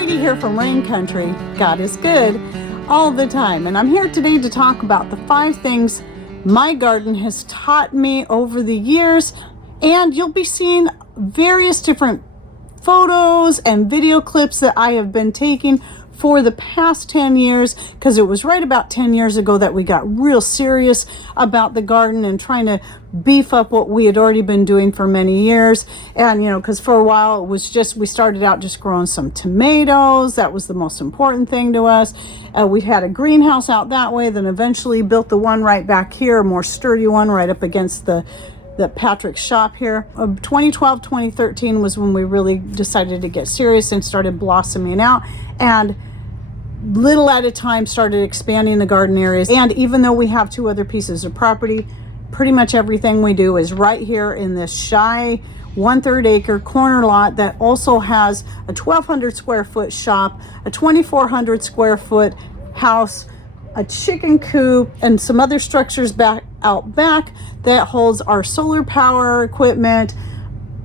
Heidi here from Rain Country. God is good all the time. And I'm here today to talk about the 5 things my garden has taught me over the years. And you'll be seeing various different photos and video clips that I have been taking for the past 10 years, because it was right about 10 years ago that we got real serious about the garden and trying to beef up what we had already been doing for many years. And because for a while it was just, we started out just growing some tomatoes. That was the most important thing to us. We had a greenhouse out that way, then eventually built the one right back here, a more sturdy one right up against the Patrick's shop here. 2012, 2013 was when we really decided to get serious and started blossoming out, and little at a time started expanding the garden areas. And even though we have 2 other pieces of property, pretty much everything we do is right here in this shy 1/3 acre corner lot that also has a 1,200 square foot shop, a 2,400 square foot house, a chicken coop, and some other structures out back that holds our solar power equipment,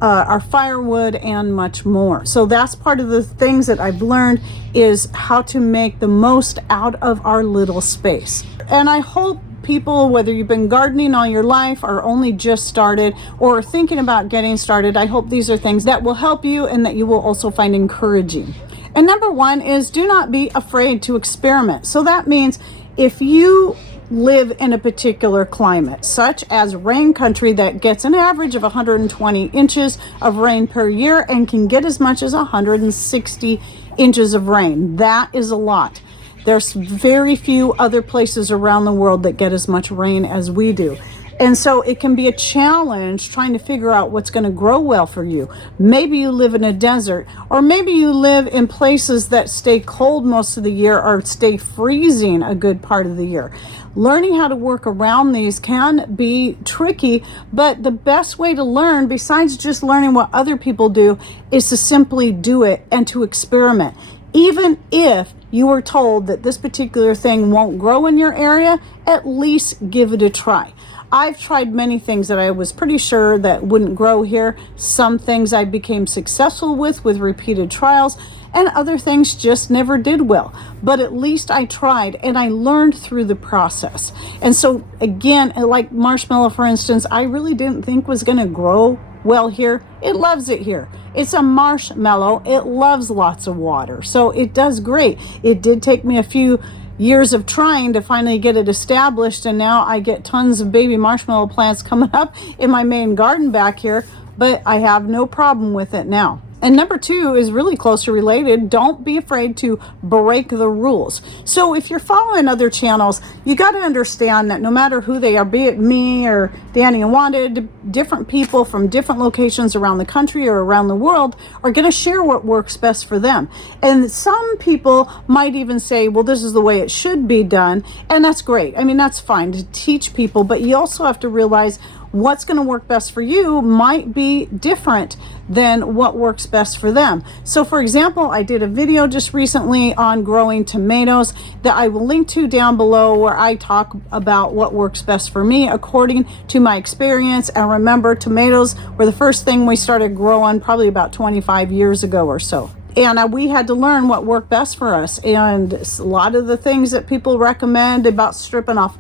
our firewood, and much more. So that's part of the things that I've learned, is how to make the most out of our little space. And I hope people, whether you've been gardening all your life or only just started or thinking about getting started, I hope these are things that will help you and that you will also find encouraging. And number 1 is, do not be afraid to experiment. So that means if you live in a particular climate, such as Rain Country, that gets an average of 120 inches of rain per year and can get as much as 160 inches of rain. That is a lot. There's very few other places around the world that get as much rain as we do. And so it can be a challenge trying to figure out what's going to grow well for you. Maybe you live in a desert, or maybe you live in places that stay cold most of the year or stay freezing a good part of the year. Learning how to work around these can be tricky, but the best way to learn, besides just learning what other people do, is to simply do it and to experiment. Even if you are told that this particular thing won't grow in your area, at least give it a try. I've tried many things that I was pretty sure that wouldn't grow here. Some things I became successful with repeated trials, and other things just never did well. But at least I tried, and I learned through the process. And so again, like marshmallow, for instance, I really didn't think was going to grow well here. It loves it here. It's a marshmallow. It loves lots of water. So it does great. It did take me a few years of trying to finally get it established, and now I get tons of baby marshmallow plants coming up in my main garden back here, but I have no problem with it now. And number 2 is really closely related. Don't be afraid to break the rules. So if you're following other channels, you got to understand that no matter who they are, be it me or Danny and Wanda, different people from different locations around the country or around the world are going to share what works best for them. And some people might even say, well, this is the way it should be done. And that's great. I mean, that's fine to teach people, but you also have to realize what's going to work best for you might be different than what works best for them. So for example, I did a video just recently on growing tomatoes that I will link to down below, where I talk about what works best for me according to my experience. And remember, tomatoes were the first thing we started growing probably about 25 years ago or so. And we had to learn what worked best for us. And a lot of the things that people recommend about stripping off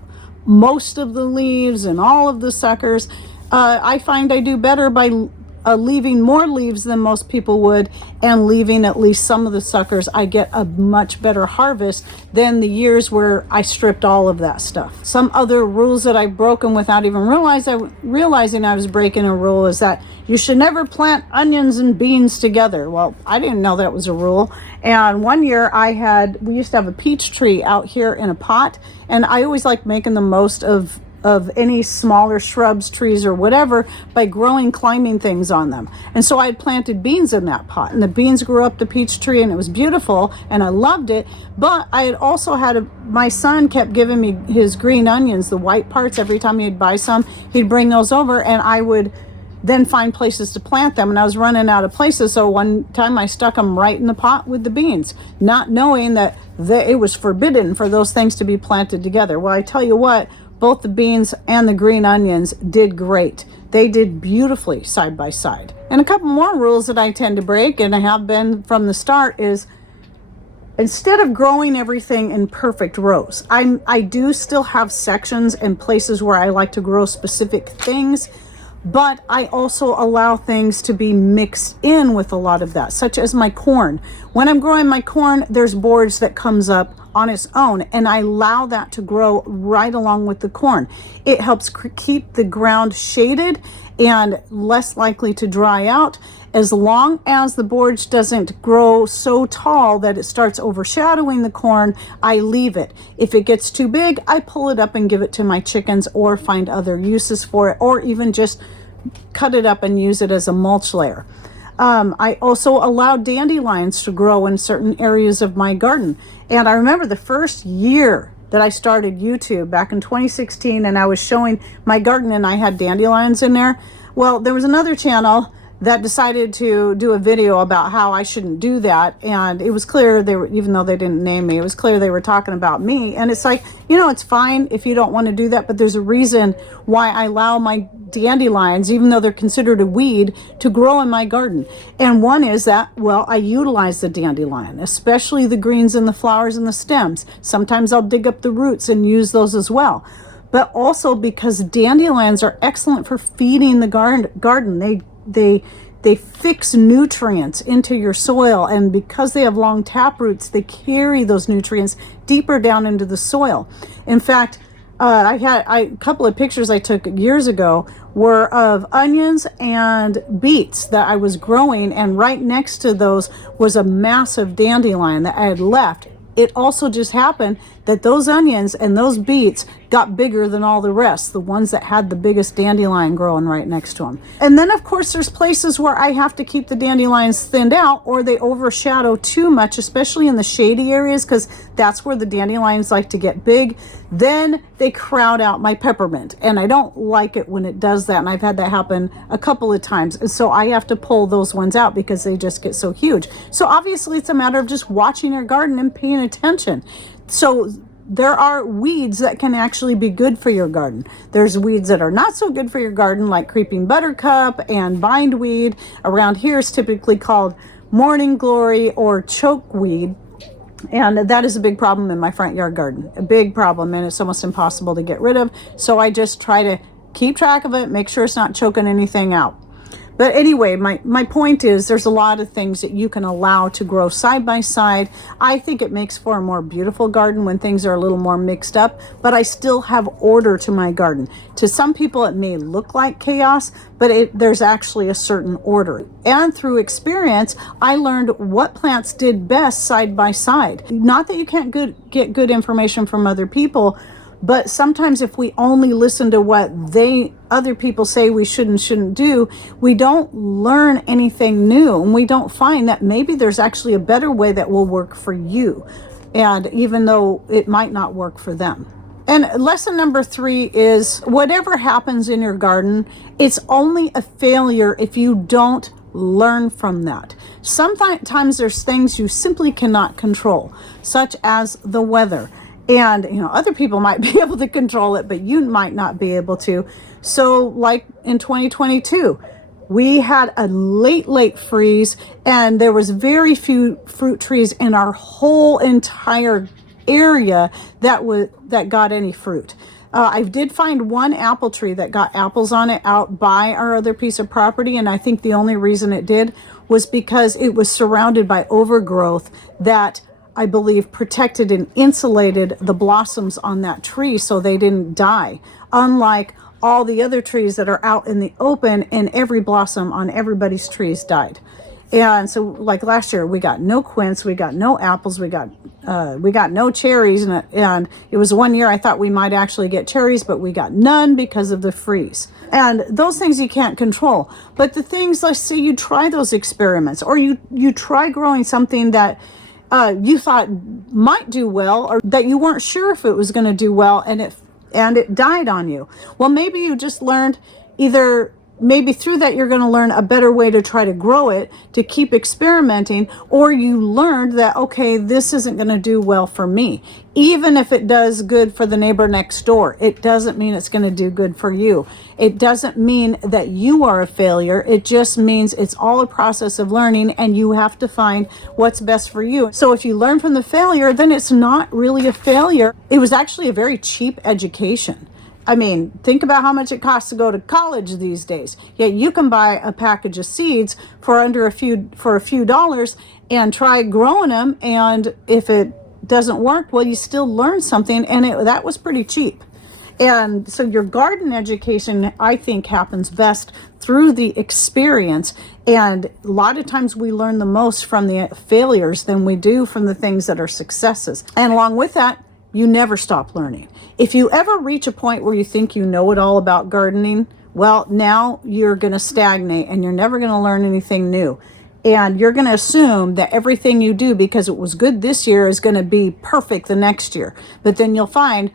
most of the leaves and all of the suckers, I find I do better by leaving more leaves than most people would, and leaving at least some of the suckers. I get a much better harvest than the years where I stripped all of that stuff. Some other rules that I've broken without even realizing I was breaking a rule is that you should never plant onions and beans together. Well, I didn't know that was a rule. And one year we used to have a peach tree out here in a pot, and I always like making the most of any smaller shrubs, trees, or whatever by climbing things on them. And so I had planted beans in that pot, and the beans grew up the peach tree, and it was beautiful, and I loved it. But I had also my son kept giving me his green onions, the white parts. Every time he'd buy some, he'd bring those over, and I would then find places to plant them, and I was running out of places. So one time I stuck them right in the pot with the beans, not knowing that it was forbidden for those things to be planted together. Well, I tell you what, both the beans and the green onions did great. They did beautifully side by side. And a couple more rules that I tend to break, and I have been from the start, is instead of growing everything in perfect rows, I do still have sections and places where I like to grow specific things, but I also allow things to be mixed in with a lot of that, such as my corn. When I'm growing my corn, there's borage that comes up on its own, and I allow that to grow right along with the corn. It helps keep the ground shaded and less likely to dry out. As long as the borage doesn't grow so tall that it starts overshadowing the corn, I leave it. If it gets too big, I pull it up and give it to my chickens or find other uses for it, or even just cut it up and use it as a mulch layer. I also allow dandelions to grow in certain areas of my garden. And I remember the first year that I started YouTube back in 2016, and I was showing my garden and I had dandelions in there. Well, there was another channel that decided to do a video about how I shouldn't do that, and it was clear they were, even though they didn't name me, it was clear they were talking about me. And it's like, you know, it's fine if you don't want to do that, but there's a reason why I allow my dandelions, even though they're considered a weed, to grow in my garden. And one is that, well, I utilize the dandelion, especially the greens and the flowers and the stems. Sometimes I'll dig up the roots and use those as well. But also because dandelions are excellent for feeding the garden. They fix nutrients into your soil, and because they have long tap roots, they carry those nutrients deeper down into the soil. In fact, a couple of pictures I took years ago were of onions and beets that I was growing, and right next to those was a massive dandelion that I had left. It also just happened that those onions and those beets got bigger than all the rest, the ones that had the biggest dandelion growing right next to them. And then, of course, there's places where I have to keep the dandelions thinned out or they overshadow too much, especially in the shady areas, because that's where the dandelions like to get big. Then they crowd out my peppermint, and I don't like it when it does that, and I've had that happen a couple of times. And so I have to pull those ones out because they just get so huge. So obviously it's a matter of just watching your garden and paying attention. So there are weeds that can actually be good for your garden. There's weeds that are not so good for your garden, like creeping buttercup and bindweed. Around here is typically called morning glory or chokeweed. And that is a big problem in my front yard garden, a big problem, and it's almost impossible to get rid of. So I just try to keep track of it, make sure it's not choking anything out. But anyway, my point is there's a lot of things that you can allow to grow side by side. I think it makes for a more beautiful garden when things are a little more mixed up, but I still have order to my garden. To some people, it may look like chaos, but there's actually a certain order. And through experience, I learned what plants did best side by side. Not that you can't get good information from other people, but sometimes if we only listen to what other people say we shouldn't do, we don't learn anything new, and we don't find that maybe there's actually a better way that will work for you, and even though it might not work for them. And lesson number 3 is whatever happens in your garden, it's only a failure if you don't learn from that. Sometimes there's things you simply cannot control, such as the weather. And, other people might be able to control it, but you might not be able to. So like in 2022, we had a late freeze, and there was very few fruit trees in our whole entire area that got any fruit. I did find one apple tree that got apples on it out by our other piece of property, and I think the only reason it did was because it was surrounded by overgrowth that I believe protected and insulated the blossoms on that tree so they didn't die. Unlike all the other trees that are out in the open, and every blossom on everybody's trees died. And so like last year, we got no quince, we got no apples, we got no cherries. And it was one year I thought we might actually get cherries, but we got none because of the freeze. And those things you can't control. But the things, let's say you try those experiments, or you try growing something that you thought might do well, or that you weren't sure if it was going to do well, and it died on you. Well, maybe you just learned either maybe through that you're going to learn a better way to try to grow it, to keep experimenting, or you learned that, okay, this isn't going to do well for me. Even if it does good for the neighbor next door, it doesn't mean it's going to do good for you. It doesn't mean that you are a failure. It just means it's all a process of learning, and you have to find what's best for you. So if you learn from the failure, then it's not really a failure. It was actually a very cheap education. I mean, think about how much it costs to go to college these days. Yet you can buy a package of seeds for a few dollars and try growing them. And if it doesn't work, well, you still learn something, and that was pretty cheap. And so your garden education, I think, happens best through the experience. And a lot of times we learn the most from the failures than we do from the things that are successes. And along with that, you never stop learning. If you ever reach a point where you think you know it all about gardening, well, now you're going to stagnate and you're never going to learn anything new. And you're going to assume that everything you do because it was good this year is going to be perfect the next year. But then you'll find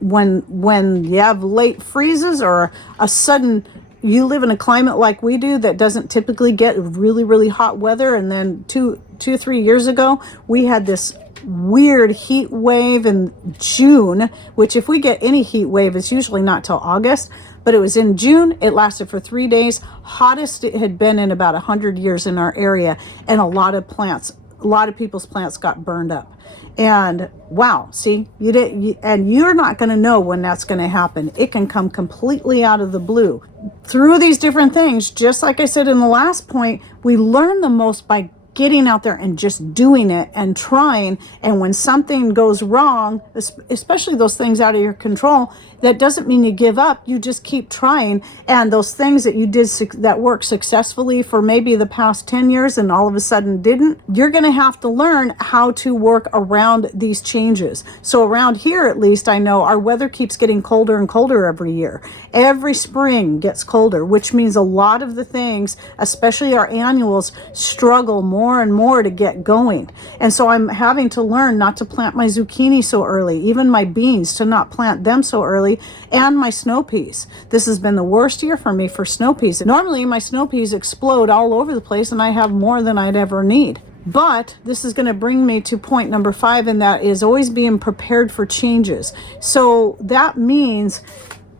when you have late freezes or a sudden, you live in a climate like we do that doesn't typically get really, really hot weather. And then two or 3 years ago, we had this weird heat wave in June, which if we get any heat wave, it's usually not till August, but it was in June. It lasted for 3 days, hottest it had been in about 100 years in our area. And a lot of people's plants got burned up. And wow, see, and you're not going to know when that's going to happen. It can come completely out of the blue. Through these different things, just like I said in the last point, we learn the most by getting out there and just doing it and trying. And when something goes wrong, especially those things out of your control, that doesn't mean you give up. You just keep trying. And those things that you did that worked successfully for maybe the past 10 years and all of a sudden didn't, you're going to have to learn how to work around these changes. So around here, at least, I know our weather keeps getting colder and colder every year. Every spring gets colder, which means a lot of the things, especially our annuals, struggle more and more to get going. And so I'm having to learn not to plant my zucchini so early, even my beans, to not plant them so early, and my snow peas. This has been the worst year for me for snow peas. Normally my snow peas explode all over the place and I have more than I'd ever need. But this is going to bring me to point number 5, and that is always being prepared for changes. So that means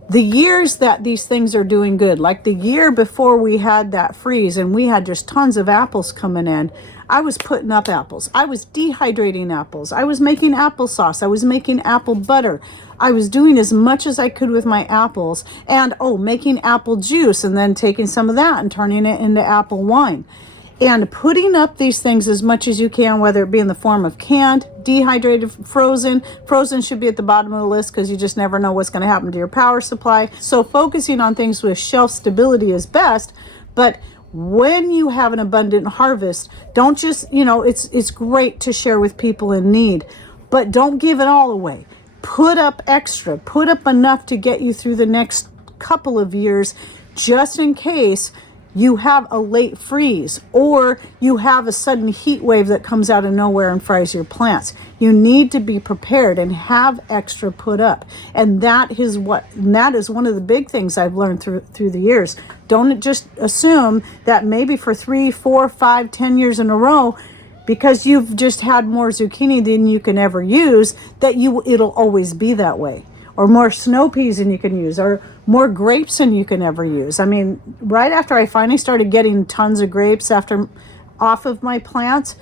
the years that these things are doing good, like the year before we had that freeze and we had just tons of apples coming in, I was putting up apples. I was dehydrating apples. I was making applesauce. I was making apple butter. I was doing as much as I could with my apples, and making apple juice and then taking some of that and turning it into apple wine. And putting up these things as much as you can, whether it be in the form of canned, dehydrated, frozen. Frozen should be at the bottom of the list because you just never know what's going to happen to your power supply. So focusing on things with shelf stability is best. But when you have an abundant harvest, don't just, it's great to share with people in need, but don't give it all away. Put up extra, put up enough to get you through the next couple of years, just in case you have a late freeze or you have a sudden heat wave that comes out of nowhere and fries your plants. You need to be prepared and have extra put up. And that is one of the big things I've learned through the years. Don't just assume that maybe for 3, 4, 5, 10 years in a row, because you've just had more zucchini than you can ever use, that it'll always be that way. Or more snow peas than you can use, or more grapes than you can ever use. I mean, right after I finally started getting tons of grapes off of my plants,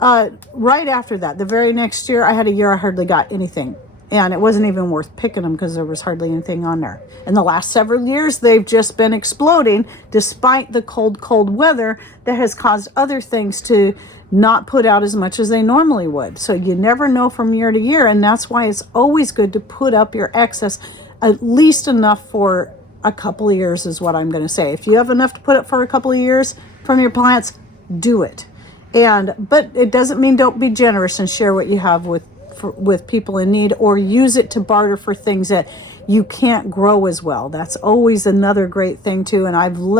right after that, the very next year, I had a year I hardly got anything. And it wasn't even worth picking them because there was hardly anything on there. In the last several years, they've just been exploding despite the cold weather that has caused other things to not put out as much as they normally would. So you never know from year to year, and that's why it's always good to put up your excess, at least enough for a couple of years is what I'm going to say. If you have enough to put up for a couple of years from your plants, do it. But it doesn't mean don't be generous and share what you have with people in need, or use it to barter for things that you can't grow as well. That's always another great thing too. And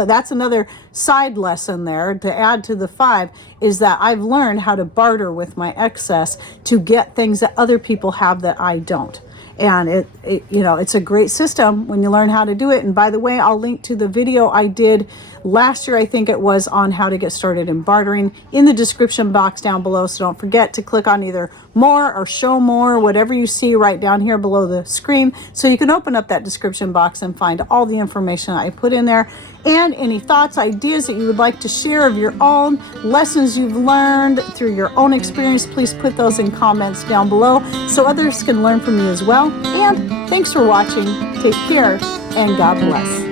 that's another side lesson there to add to the 5, is that I've learned how to barter with my excess to get things that other people have that I don't. And it's a great system when you learn how to do it. And by the way, I'll link to the video I did last year, I think it was, on how to get started in bartering in the description box down below. So don't forget to click on either more or show more, whatever you see right down here below the screen, so you can open up that description box and find all the information I put in there. And any thoughts, ideas that you would like to share of your own, lessons you've learned through your own experience, please put those in comments down below so others can learn from you as well. And thanks for watching. Take care and God bless.